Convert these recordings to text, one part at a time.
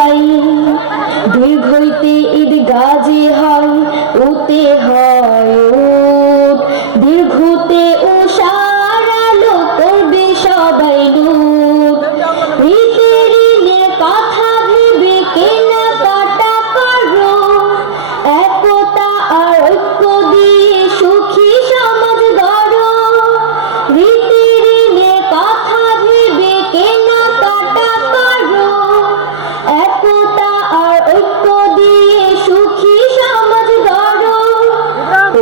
চাই। দীর্ঘ হইতে ঈদগাহ যে হয় উতে হয় উট, দীর্ঘতে উষার আলো করবে সবাই লুট। রীতি ঋণের কথা ভেবে কেনাকাটা করো, একতা আর ঐক্য দিয়ে সুখী সমাজ গড়ো। রীতি ঋণের কথা ভেবে কেনাকাটা করো, একতা আর ঐক্য দিয়ে সুখী সমাজ গড়ো।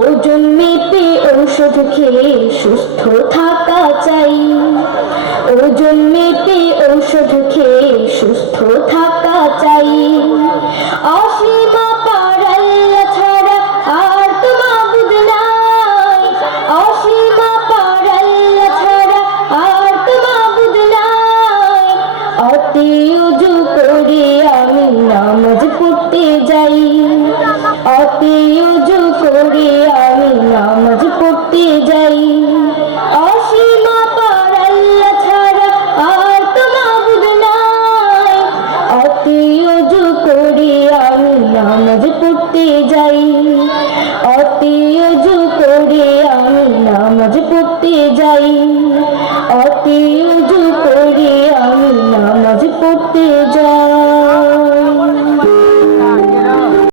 ওজন মেপে ঔষধ খেয়ে সুস্থ থাকা চাই, ওজন মেপে ঔষধ খেয়ে সুস্থ থাকা চাই। অসীম পার আল্লাহ ছাড়া আর তো মাবুদ নাই, অসীম পার আল্লাহ ছাড়া আর তো মাবুদ নাই। অতি উযু করে আমি নামাজ পড়তে যাই, অতি উযু করে আমি নামাজ পড়তে যাই। অসীম পার আল্লাহ ছাড়া আর তো মাবুদ নাই, অতি উযু করে আমি নামাজ পড়তে যাই, অতি উযু করে আমি নামাজ পড়তে যাই, অতি